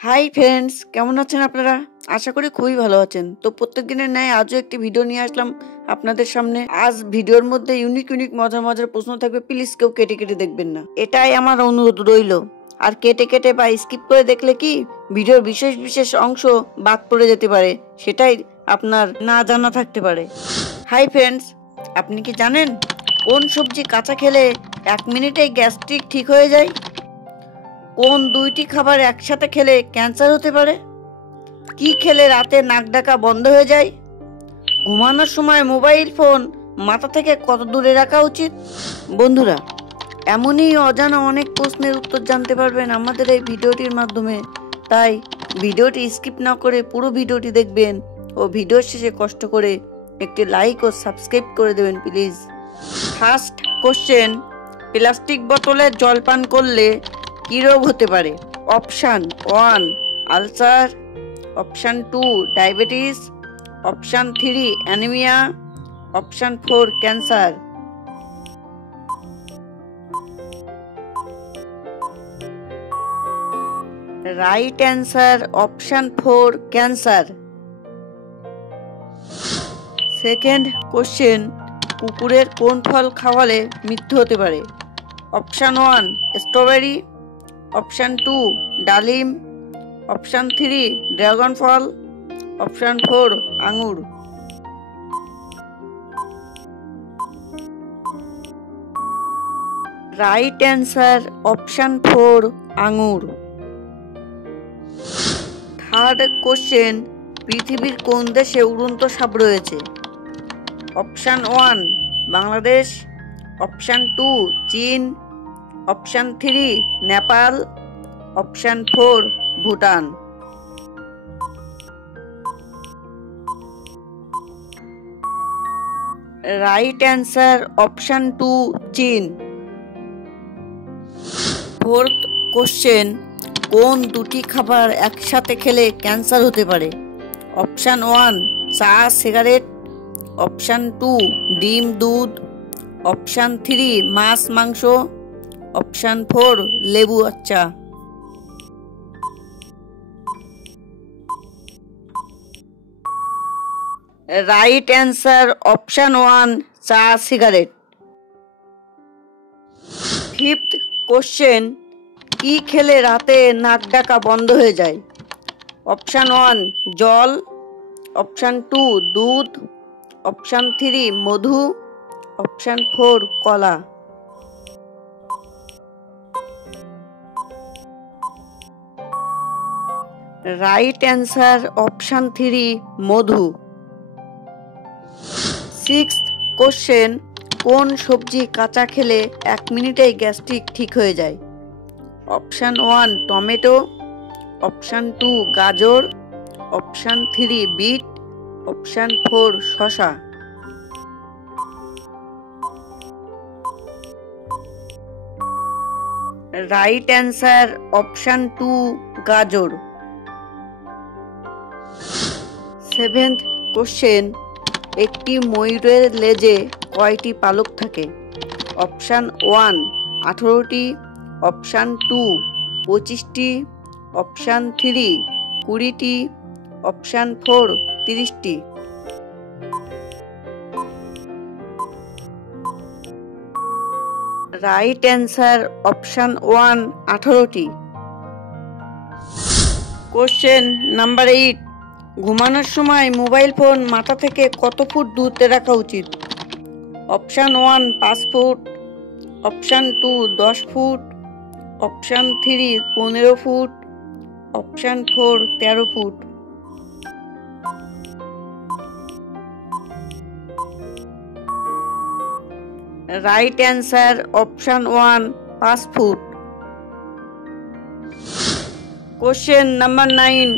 Hi friends, কেমন আছেন আপনারা? আশা করি খুবই ভালো আছেন। তো প্রত্যেক দিনের ন্যায় আজও একটি ভিডিও নিয়ে আসলাম আপনাদের সামনে। আজ ভিডিওর মধ্যে ইউনিক মজার মজার প্রশ্ন থাকবে, প্লিজ কেউ কেটে কেটে দেখবেন না, এটাই আমার অনুরোধ রইল। আর কেটে কেটে বা স্কিপ করে দেখলে কি ভিডিওর বিশেষ অংশ বাদ পড়ে যেতে পারে, সেটাই আপনার না জানা থাকতে পারে। হাই ফ্রেন্ডস, আপনি কি জানেন কোন সবজি কাঁচা খেলে 1 মিনিটেই গ্যাস্ট্রিক ঠিক হয়ে যায়? কোন 2টি খাবার একসাথে খেলে ক্যান্সার হতে পারে? কি খেলে রাতে নাক ডাকা বন্ধ হয়ে যায়? ঘুমানোর সময় মোবাইল ফোন মাথা থেকে কত দূরে রাখা উচিত? বন্ধুরা, এমনই অজানা অনেক প্রশ্নের উত্তর জানতে পারবেন আমাদের এই ভিডিওটির মাধ্যমে। তাই ভিডিওটি স্কিপ না করে পুরো ভিডিওটি দেখবেন ও ভিডিওর শেষে কষ্ট করে একটি লাইক ও সাবস্ক্রাইব করে দেবেন প্লিজ। ফার্স্ট কোশ্চেন, প্লাস্টিক বোতলে জল পান করলে কি রোগ হতে পারে? Option 1 ulcer, option 2 diabetes, option 3 anaemia, option 4 cancer. Right answer option 4 cancer. Second question, কুকুরের কোন ফল খাওয়ালে মৃত্যু হতে পারে? অপশান 1 স্ট্রবেরি, অপশান 2 ডালিম, অপশান 3 ড্রাগন ফল, অপশান 4 আঙুর। রাইট অ্যান্সার অপশান 4 আঙুর। থার্ড কোশ্চেন, পৃথিবীর কোন দেশে উড়ন্ত সাপ রয়েছে? অপশান 1 বাংলাদেশ, অপশান 2 চীন, option 3 Nepal, option 4 Bhutan. Right answer option 2 চীন। ফোর্থ কোশ্চেন, কোন 2টি খাবার একসাথে খেলে ক্যান্সার হতে পারে? অপশান 1 চা সিগারেট, অপশান 2 ডিম দুধ, অপশান 3 মাছ মাংস, অপশান 4 লেবু চা। রাইট অ্যান্সার অপশান 1 চা সিগারেট। ফিফথ কোশ্চেন, কি খেলে রাতে নাক ডাকা বন্ধ হয়ে যায়? অপশান 1 জল, অপশান 2 দুধ, অপশান 3 মধু, অপশান 4 কলা। রাইট অ্যান্সার অপশান 3 মধু। সিক্সথ কোশ্চেন, কোন সবজি কাঁচা খেলে 1 মিনিটেই গ্যাস্ট্রিক ঠিক হয়ে যায়? অপশান 1 টমেটো, অপশান 2 গাজর, অপশান 3 বিট, অপশান 4 শসা। রাইট অ্যান্সার অপশান 2 গাজর। সেভেন্থ কোশ্চেন, একটি ময়ূরের লেজে কয়টি পালক থাকে? অপশান 1 18টি, অপশান 2 25টি, অপশান 3 20টি, অপশান 4 30টি। রাইট অ্যান্সার অপশান 1 18টি। কোশ্চেন নাম্বার 8, ঘুমানোর সময় মোবাইল ফোন মাথা থেকে কত ফুট দূরে রাখা উচিত? Option 1 5 foot, option 2 10 foot, option 3 15 foot, option 4 13 foot. Right answer option 1 5 foot. Question number 9,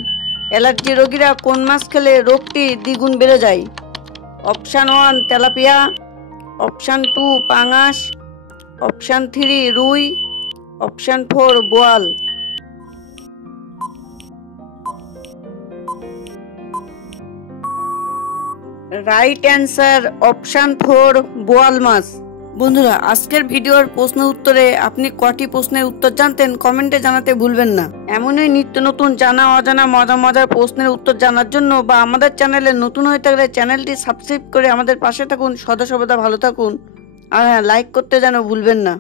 allergy রোগীরা কোন মাছ খেলে রোগটি দ্বিগুণ বেড়ে যায়? অপশান 1 তেলাপিয়া, অপশান 2 পাঙাশ, অপশান 3 রুই, অপশান 4 বোয়াল। রাইট অ্যান্সার অপশান 4 বোয়াল মাছ। বন্ধুরা, আজকের ভিডিওর প্রশ্ন উত্তরে আপনি কটি প্রশ্নের উত্তর জানতেন কমেন্টে জানাতে ভুলবেন না। এমনই নিত্য নতুন জানা অজানা মজার প্রশ্নের উত্তর জানার জন্য বা আমাদের চ্যানেলে নতুন হয়ে থাকলে চ্যানেলটি সাবস্ক্রাইব করে আমাদের পাশে থাকুন। সদা সর্বদা ভালো থাকুন। আর হ্যাঁ, লাইক করতে যেন ভুলবেন না।